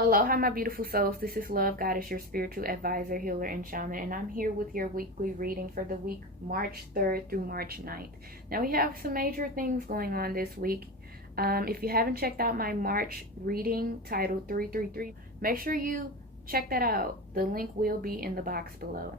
Aloha, my beautiful souls. This is Love Goddess, your spiritual advisor, healer, and shaman, and I'm here with your weekly reading for the week March 3rd through March 9th. Now, we have some major things going on this week. If you haven't checked out my March reading titled 333, make sure you check that out. The link will be in the box below.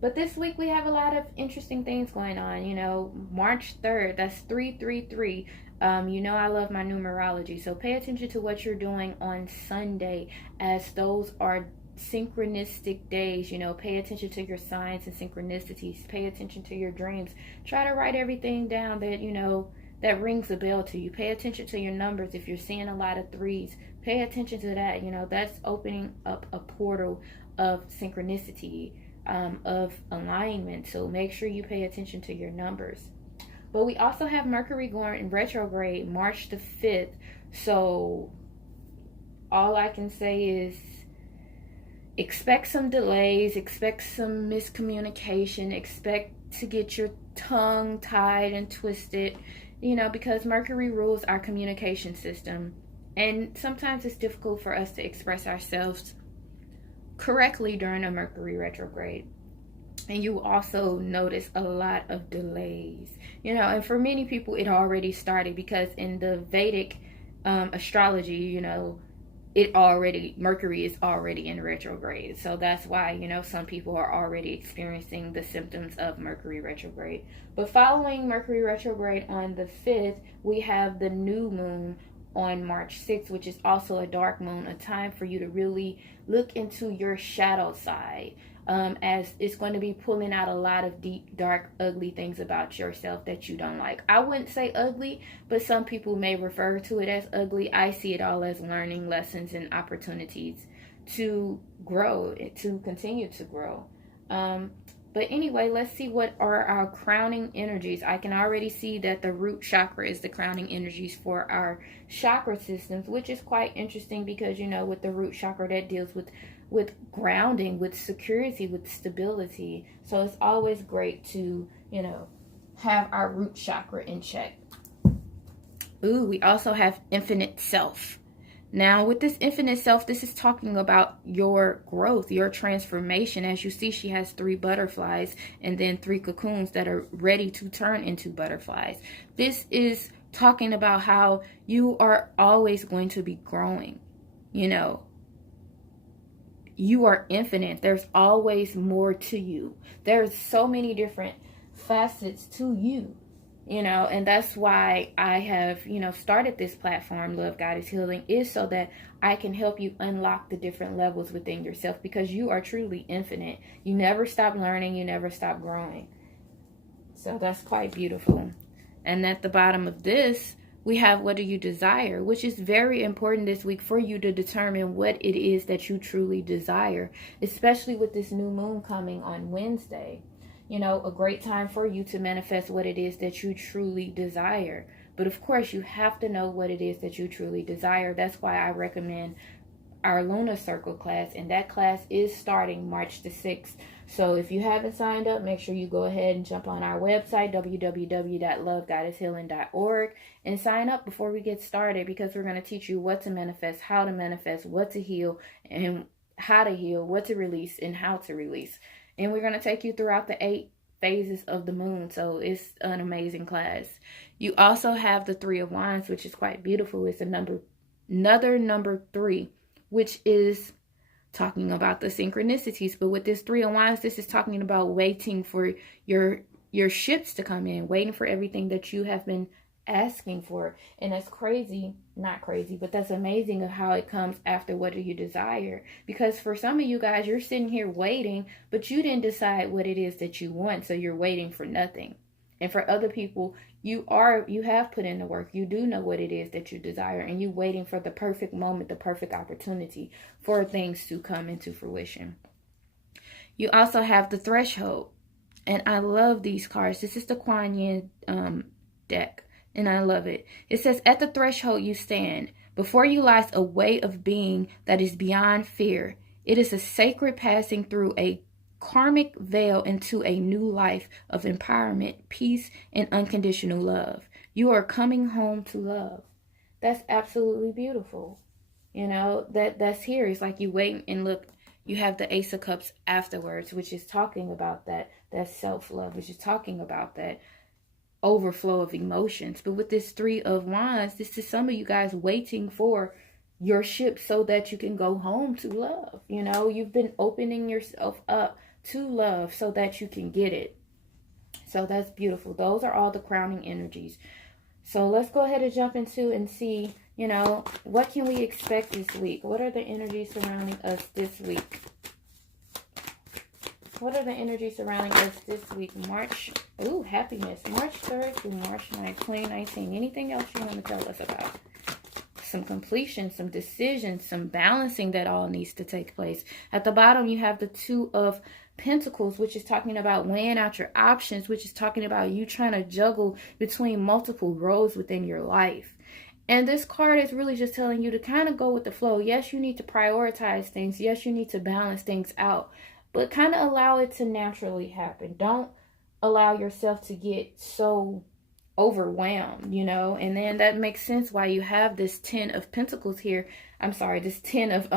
But this week we have a lot of interesting things going on. March 3rd, that's 333. I love my numerology, so pay attention to what you're doing on Sunday, as those are synchronistic days. Pay attention to your signs and synchronicities. Pay attention to your dreams. Try to write everything down that rings a bell to you. Pay attention to your numbers. If you're seeing a lot of threes, pay attention to that. That's opening up a portal of synchronicity, of alignment. So make sure you pay attention to your numbers. But we also have Mercury going in retrograde March the 5th. So all I can say is expect some delays, expect some miscommunication, expect to get your tongue tied and twisted, because Mercury rules our communication system. And sometimes it's difficult for us to express ourselves correctly during a Mercury retrograde. And you also notice a lot of delays, and for many people it already started, because in the Vedic astrology, Mercury is already in retrograde. So that's why, some people are already experiencing the symptoms of Mercury retrograde. But following Mercury retrograde on the 5th, we have the new moon on March 6th, which is also a dark moon, a time for you to really look into your shadow side, as it's going to be pulling out a lot of deep, dark, ugly things about yourself that you don't like. I wouldn't say ugly, but some people may refer to it as ugly. I see it all as learning lessons and opportunities to grow, to continue to grow. But anyway, let's see what are our crowning energies. I can already see that the root chakra is the crowning energies for our chakra systems, which is quite interesting because, with the root chakra, that deals with grounding, with security, with stability. So it's always great to, have our root chakra in check. Ooh, we also have infinite self. Now, with this infinite self, this is talking about your growth, your transformation. As you see, she has 3 butterflies and then 3 cocoons that are ready to turn into butterflies. This is talking about how you are always going to be growing. You are infinite. There's always more to you. There's so many different facets to you. And that's why I have, started this platform, Love Goddess Healing, is so that I can help you unlock the different levels within yourself, because you are truly infinite. You never stop learning. You never stop growing. So that's quite beautiful. And at the bottom of this, we have what do you desire, which is very important this week for you to determine what it is that you truly desire, especially with this new moon coming on Wednesday. A great time for you to manifest what it is that you truly desire. But of course, you have to know what it is that you truly desire. That's why I recommend our Lunar Circle class, and that class is starting March the 6th. So if you haven't signed up, make sure you go ahead and jump on our website, www.lovegoddesshealing.org, and sign up before we get started, because we're going to teach you what to manifest, how to manifest, what to heal, and how to heal, what to release, and how to release. And we're going to take you throughout the 8 phases of the moon. So it's an amazing class. You also have the 3 of Wands, which is quite beautiful. It's another number 3, which is talking about the synchronicities. But with this 3 of Wands, this is talking about waiting for your ships to come in, waiting for everything that you have been asking for. And that's crazy, not crazy, but that's amazing of how it comes after what do you desire. Because for some of you guys, you're sitting here waiting, but you didn't decide what it is that you want, so you're waiting for nothing. And for other people, you have put in the work. You do know what it is that you desire, and you're waiting for the perfect moment, the perfect opportunity for things to come into fruition. You also have the threshold, and I love these cards. This is the Kuan Yin deck, and I love it. It says, at the threshold you stand. Before you lies a way of being that is beyond fear. It is a sacred passing through a karmic veil into a new life of empowerment, peace, and unconditional love. You are coming home to love. That's absolutely beautiful. You know, that's here. It's like you wait and look, you have the Ace of Cups afterwards, which is talking about that self-love, which is talking about that overflow of emotions. But with this Three of Wands, this is some of you guys waiting for your ship so that you can go home to love. You know, you've been opening yourself up to love so that you can get it. So that's beautiful. Those are all the crowning energies. So let's go ahead and jump into and see, you know, what can we expect this week? What are the energies surrounding us this week? What are the energies surrounding us this week? March, happiness. March 3rd through March 9th, 2019. Anything else you want to tell us about? Some completion, some decision, some balancing that all needs to take place. At the bottom, you have the Two of Pentacles, which is talking about weighing out your options, which is talking about you trying to juggle between multiple roles within your life. And this card is really just telling you to kind of go with the flow. Yes, you need to prioritize things. Yes, you need to balance things out, but kind of allow it to naturally happen. Don't allow yourself to get so overwhelmed, you know. And then that makes sense why you have this 10 of Pentacles here. I'm sorry, this 10 of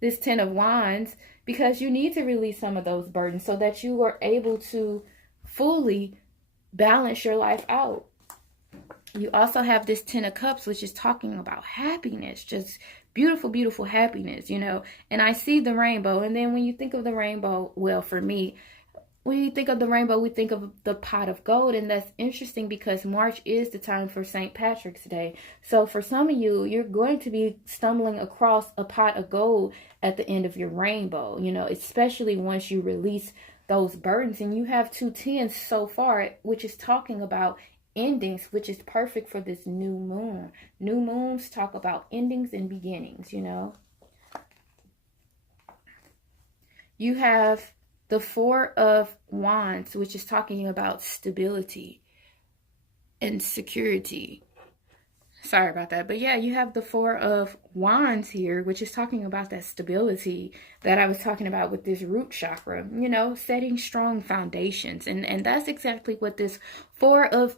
this 10 of Wands, because you need to release some of those burdens so that you are able to fully balance your life out. You also have this 10 of Cups, which is talking about happiness, just beautiful, beautiful happiness, you know. And I see the rainbow. And then when you think of the rainbow, well, for me, when you think of the rainbow, we think of the pot of gold. And that's interesting because March is the time for St. Patrick's Day. So for some of you, you're going to be stumbling across a pot of gold at the end of your rainbow, you know, especially once you release those burdens. And you have 2 tens so far, which is talking about endings, which is perfect for this new moon. New moons talk about endings and beginnings, you know. You have the 4 of Wands, which is talking about stability and security. Sorry about that. But yeah, you have the 4 of Wands here, which is talking about that stability that I was talking about with this root chakra, you know, setting strong foundations. And that's exactly what this 4 of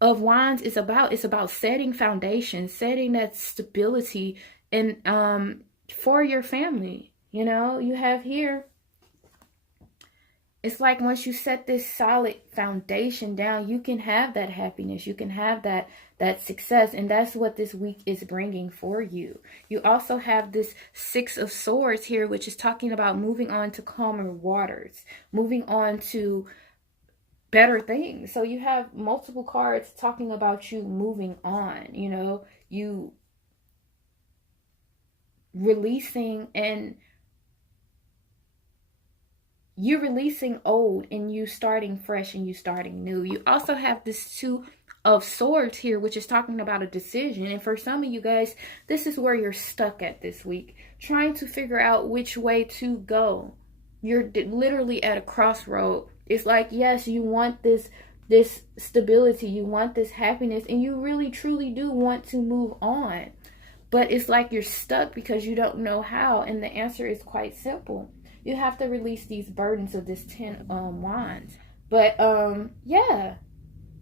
Wands is about. It's about setting foundations, setting that stability and for your family. You know, you have here, it's like once you set this solid foundation down, you can have that happiness. You can have that success. And that's what this week is bringing for you. You also have this 6 of Swords here, which is talking about moving on to calmer waters, moving on to better things. So you have multiple cards talking about you moving on, you know, you releasing and you're releasing old and you starting fresh and you starting new. You also have this 2 of Swords here, which is talking about a decision. And for some of you guys, this is where you're stuck at this week, trying to figure out which way to go. You're literally at a crossroad. It's like, yes, you want this stability, you want this happiness, and you really truly do want to move on. But it's like you're stuck because you don't know how. And the answer is quite simple. You have to release these burdens of this 10 Wands. But yeah,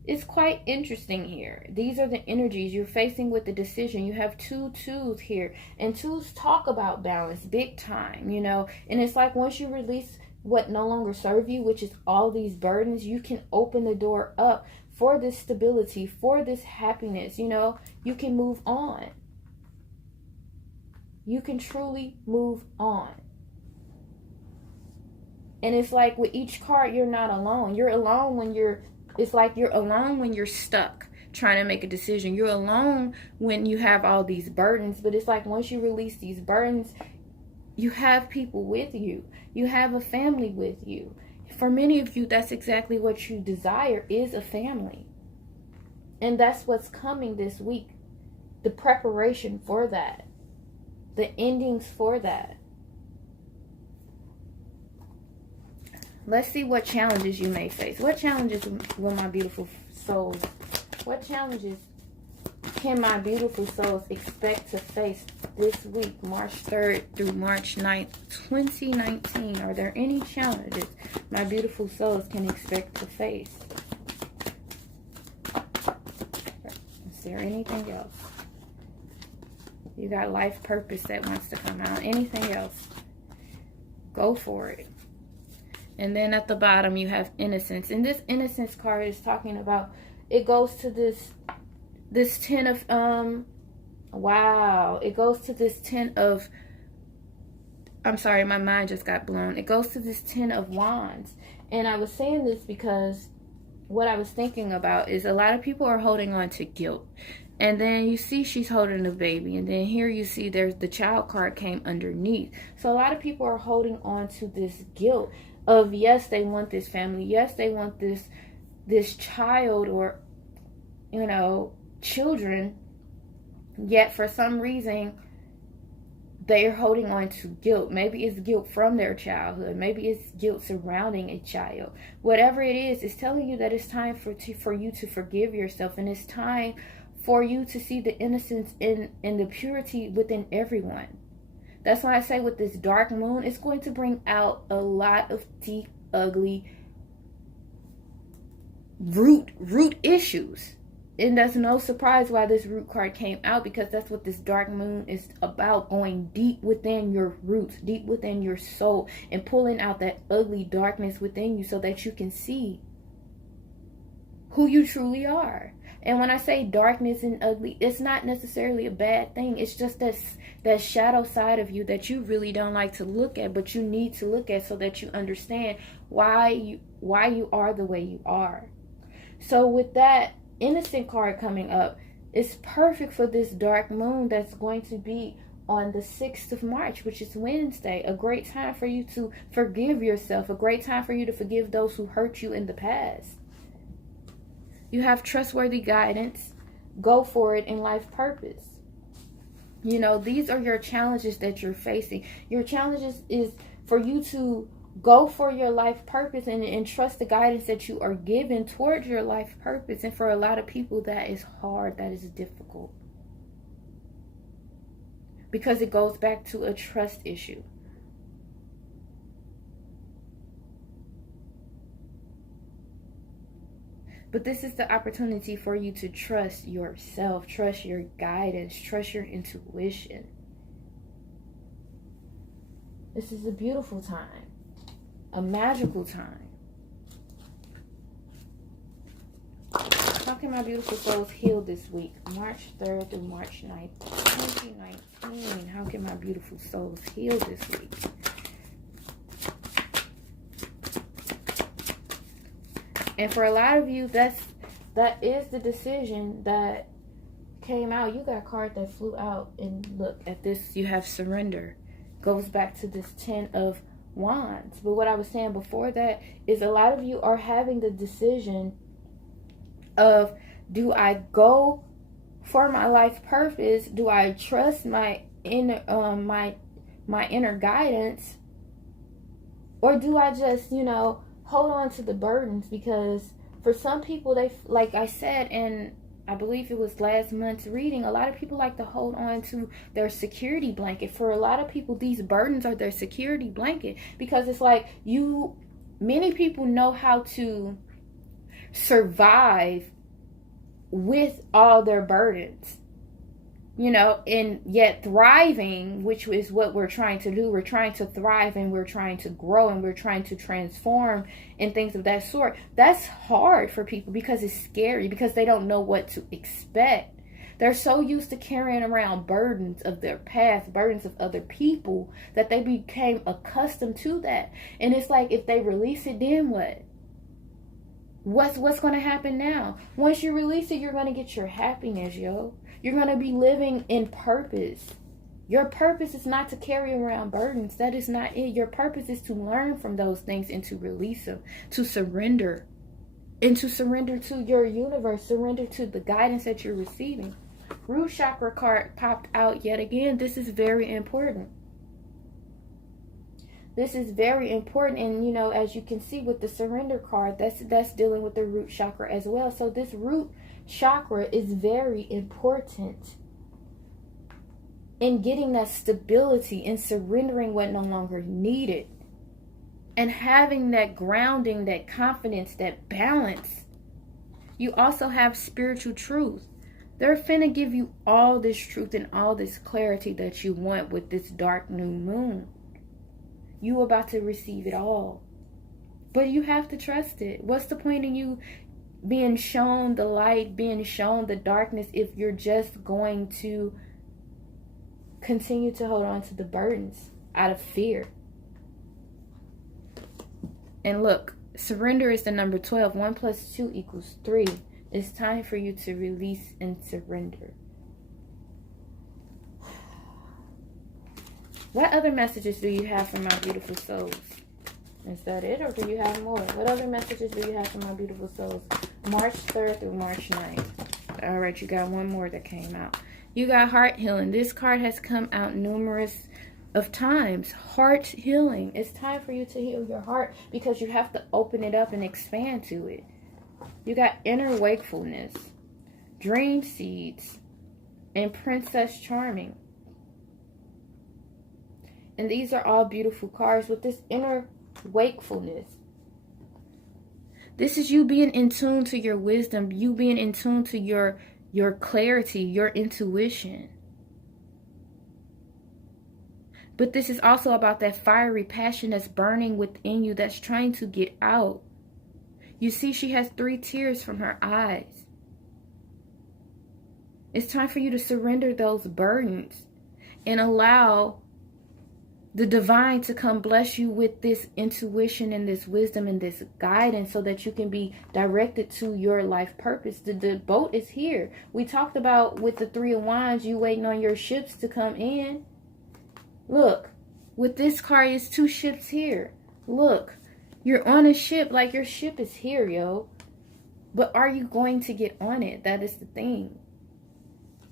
it's quite interesting here. These are the energies you're facing with the decision. You have 2 twos here, and 2s talk about balance big time, you know. And it's like once you release what no longer serve you, which is all these burdens, you can open the door up for this stability, for this happiness, you know. You can move on. You can truly move on. And it's like with each card, you're not alone. You're alone when it's like you're alone when you're stuck trying to make a decision. You're alone when you have all these burdens. But it's like once you release these burdens, you have people with you. You have a family with you. For many of you, that's exactly what you desire, is a family. And that's what's coming this week. The preparation for that. The endings for that. Let's see what challenges you may face. What challenges will my beautiful souls, what challenges can my beautiful souls expect to face this week, March 3rd through March 9th, 2019? Are there any challenges my beautiful souls can expect to face? Is there anything else? You got life purpose that wants to come out. Anything else, go for it. And then at the bottom, you have innocence. And this innocence card is talking about, it goes to this 10 of, wow. It goes to this 10 of, I'm sorry, my mind just got blown. It goes to this 10 of wands. And I was saying this because what I was thinking about is a lot of people are holding on to guilt. And then you see she's holding a baby. And then here you see there's the child card came underneath. So a lot of people are holding on to this guilt of, yes, they want this family. Yes, they want this child or, you know, children. Yet for some reason, they're holding on to guilt. Maybe it's guilt from their childhood. Maybe it's guilt surrounding a child. Whatever it is, it's telling you that it's time for you to forgive yourself. And it's time for you to see the innocence and the purity within everyone. That's why I say with this dark moon, it's going to bring out a lot of deep, ugly root issues. And that's no surprise why this root card came out, because that's what this dark moon is about, going deep within your roots, deep within your soul, and pulling out that ugly darkness within you so that you can see who you truly are. And when I say darkness and ugly, it's not necessarily a bad thing. It's just that shadow side of you that you really don't like to look at, but you need to look at so that you understand why you are the way you are. So with that innocent card coming up, it's perfect for this dark moon that's going to be on the 6th of March, which is Wednesday. A great time for you to forgive yourself. A great time for you to forgive those who hurt you in the past. You have trustworthy guidance. Go for it in life purpose. You know, these are your challenges that you're facing. Your challenges is for you to go for your life purpose and trust the guidance that you are given towards your life purpose. And for a lot of people, that is hard. That is difficult. Because it goes back to a trust issue. But this is the opportunity for you to trust yourself, trust your guidance, trust your intuition. This is a beautiful time, a magical time. How can my beautiful souls heal this week? March 3rd through March 9th, 2019. How can my beautiful souls heal this week? And for a lot of you, that is the decision that came out. You got a card that flew out, and look at this. You have surrender. Goes back to this 10 of wands. But what I was saying before that is a lot of you are having the decision of, do I go for my life purpose? Do I trust my inner my inner guidance? Or do I just, hold on to the burdens? Because for some people, they, like I said, and I believe it was last month's reading, a lot of people like to hold on to their security blanket. For a lot of people, these burdens are their security blanket, because it's like many people know how to survive with all their burdens, and yet thriving, which is what we're trying to do. We're trying to thrive, and we're trying to grow, and we're trying to transform and things of that sort. That's hard for people because it's scary, because they don't know what to expect. They're so used to carrying around burdens of their past, burdens of other people, that they became accustomed to that. And it's like, if they release it, then what? What's going to happen now? Once you release it, you're going to get your happiness, yo. You're going to be living in purpose. Your purpose is not to carry around burdens. That is not it. Your purpose is to learn from those things and to release them, to surrender, and to surrender to your universe, surrender to the guidance that you're receiving. Root chakra card popped out yet again. This is very important. This is very important. And, as you can see with the surrender card, that's dealing with the root chakra as well. So this root chakra is very important in getting that stability and surrendering what no longer needed, and having that grounding, that confidence, that balance. You also have spiritual truth. They're finna give you all this truth and all this clarity that you want with this dark new moon. You about to receive it all. But you have to trust it. What's the point in you being shown the light, being shown the darkness, if you're just going to continue to hold on to the burdens out of fear? And look, surrender is the number 12. 1 plus 2 equals 3. It's time for you to release and surrender. What other messages do you have for my beautiful souls? Is that it, or do you have more? What other messages do you have for my beautiful souls? March 3rd through March 9th. All right, you got one more that came out. You got heart healing. This card has come out numerous of times. Heart healing. It's time for you to heal your heart, because you have to open it up and expand to it. You got inner wakefulness, dream seeds, and Princess Charming. And these are all beautiful cards with this inner wakefulness. This is you being in tune to your wisdom, you being in tune to your clarity, your intuition. But this is also about that fiery passion that's burning within you, that's trying to get out. You see, she has 3 tears from her eyes. It's time for you to surrender those burdens and allow the divine to come bless you with this intuition and this wisdom and this guidance, so that you can be directed to your life purpose. The boat is here. We talked about with the 3 of Wands, you waiting on your ships to come in. Look, with this card, it's 2 ships here. Look, you're on a ship, like your ship is here, yo. But are you going to get on it? That is the thing.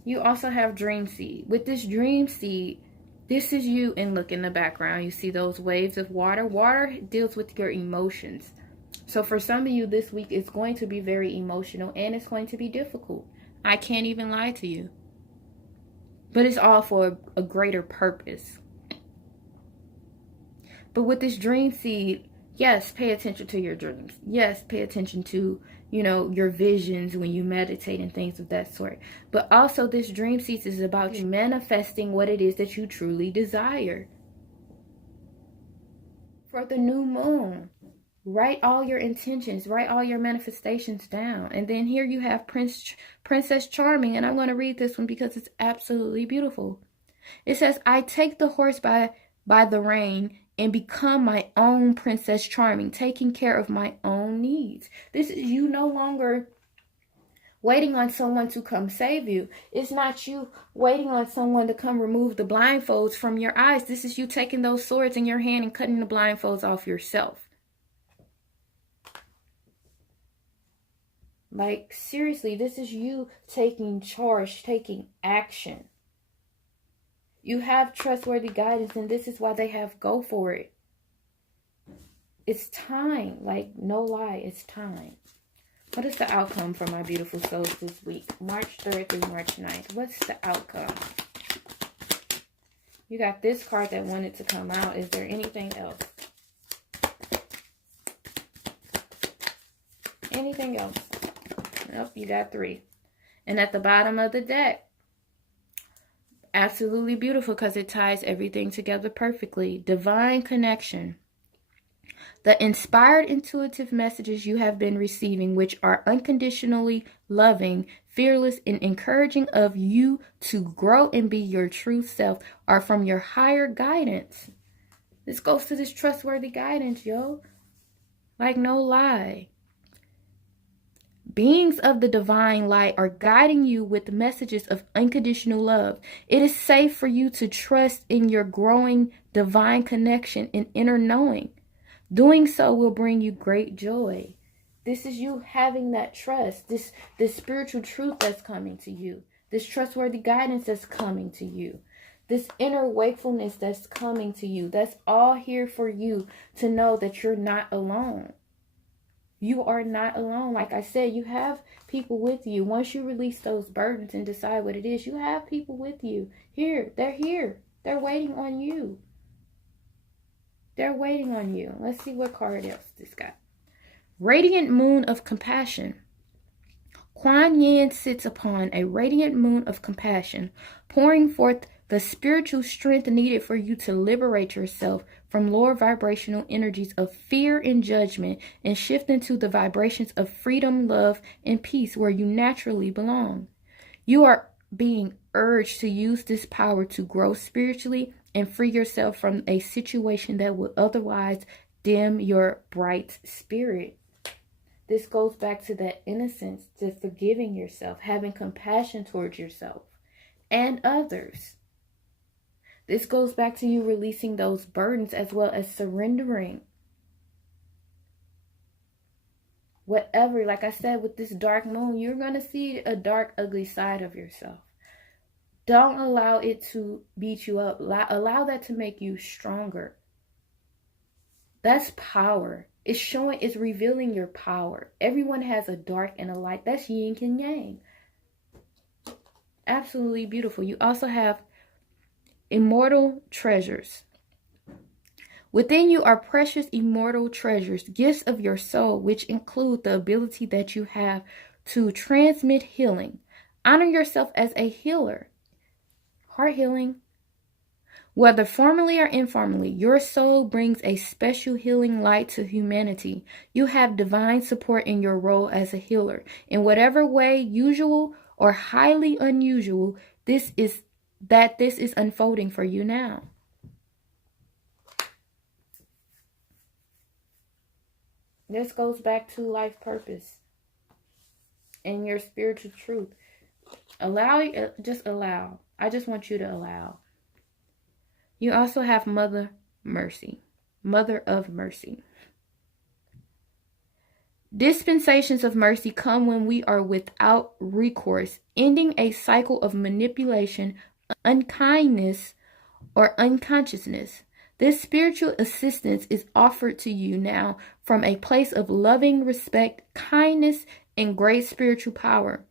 You also have dream seed. With this dream seed, this is you, and look in the background. You see those waves of water? Water deals with your emotions. So for some of you this week, it's going to be very emotional, and it's going to be difficult. I can't even lie to you. But it's all for a greater purpose. But with this dream seed, yes, pay attention to your dreams. Yes, pay attention to, your visions when you meditate and things of that sort. But also, this dream seed is about you manifesting what it is that you truly desire. For the new moon, write all your intentions, write all your manifestations down. And then here you have Princess Charming, and I'm going to read this one because it's absolutely beautiful. It says, I take the horse by the rein and become my own Princess Charming, taking care of my own needs. This is you no longer waiting on someone to come save you. It's not you waiting on someone to come remove the blindfolds from your eyes. This is you taking those swords in your hand and cutting the blindfolds off yourself. Like, seriously, this is you taking charge, taking action. You have trustworthy guidance, and this is why they have go for it. It's time. Like, no lie, it's time. What is the outcome for my beautiful souls this week? March 3rd through March 9th. What's the outcome? You got this card that wanted to come out. Is there anything else? Anything else? Nope, you got 3. And at the bottom of the deck, absolutely beautiful because it ties everything together perfectly. Divine connection. The inspired, intuitive messages you have been receiving, which are unconditionally loving, fearless, and encouraging of you to grow and be your true self, are from your higher guidance. This goes to this trustworthy guidance, yo. Like, no lie. Beings of the divine light are guiding you with messages of unconditional love. It is safe for you to trust in your growing divine connection and inner knowing. Doing so will bring you great joy. This is you having that trust, this spiritual truth that's coming to you, this trustworthy guidance that's coming to you, this inner wakefulness that's coming to you. That's all here for you to know that you're not alone. You are not alone. Like I said, you have people with you. Once you release those burdens and decide what it is, you have people with you. Here, they're here. They're waiting on you. They're waiting on you. Let's see what card else this got. Radiant moon of compassion. Kuan Yin sits upon a radiant moon of compassion, pouring forth the spiritual strength needed for you to liberate yourself from lower vibrational energies of fear and judgment and shift into the vibrations of freedom, love, and peace where you naturally belong. You are being urged to use this power to grow spiritually and free yourself from a situation that would otherwise dim your bright spirit. This goes back to that innocence, to forgiving yourself, having compassion towards yourself and others. This goes back to you releasing those burdens as well as surrendering. Whatever, like I said, with this dark moon, you're going to see a dark, ugly side of yourself. Don't allow it to beat you up. Allow that to make you stronger. That's power. It's revealing your power. Everyone has a dark and a light. That's yin and yang. Absolutely beautiful. You also have immortal treasures. Within you are precious immortal treasures, gifts of your soul, which include the ability that you have to transmit healing. Honor yourself as a healer. Heart healing. Whether formally or informally, your soul brings a special healing light to humanity. You have divine support in your role as a healer. In whatever way, usual or highly unusual, this is unfolding for you now. This goes back to life purpose and your spiritual truth. Just allow. I just want you to allow. You also have Mother of Mercy. Dispensations of mercy come when we are without recourse, ending a cycle of manipulation, unkindness, or unconsciousness. This spiritual assistance is offered to you now from a place of loving respect, kindness, and great spiritual power.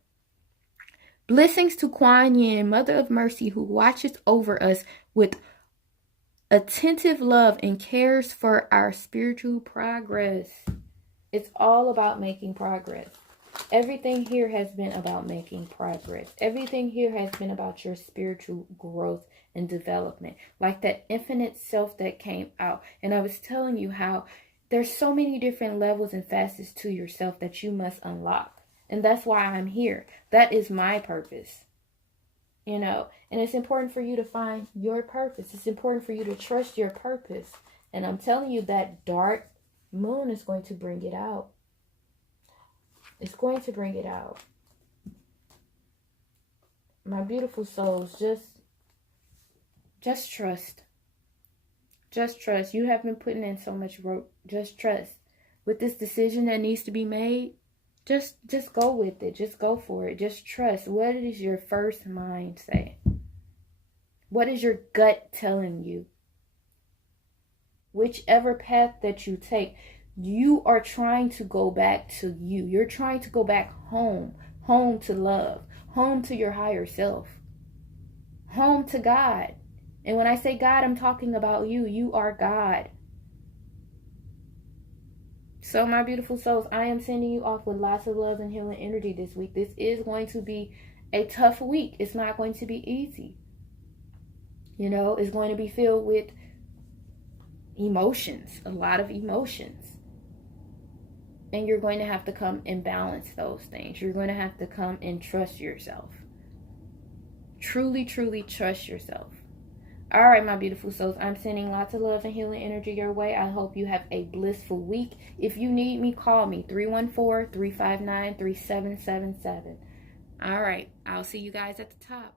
Blessings to Kuan Yin, Mother of Mercy, who watches over us with attentive love and cares for our spiritual progress. It's all about making progress. Everything here has been about making progress. Everything here has been about your spiritual growth and development. Like that infinite self that came out. And I was telling you how there's so many different levels and facets to yourself that you must unlock. And that's why I'm here. That is my purpose. You know, and it's important for you to find your purpose. It's important for you to trust your purpose. And I'm telling you, that dark moon is going to bring it out. It's going to bring it out. My beautiful souls, just trust. Just trust. You have been putting in so much work. Just trust. With this decision that needs to be made, just go with it. Just go for it. Just trust. What does your first mind say? What is your gut telling you? Whichever path that you take, you are trying to go back to you. You're trying to go back home. Home to love. Home to your higher self. Home to God. And when I say God, I'm talking about you. You are God. So my beautiful souls, I am sending you off with lots of love and healing energy this week. This is going to be a tough week. It's not going to be easy. You know, it's going to be filled with emotions, a lot of emotions. And you're going to have to come and balance those things. You're going to have to come and trust yourself. Truly, truly trust yourself. All right, my beautiful souls, I'm sending lots of love and healing energy your way. I hope you have a blissful week. If you need me, call me, 314-359-3777. All right, I'll see you guys at the top.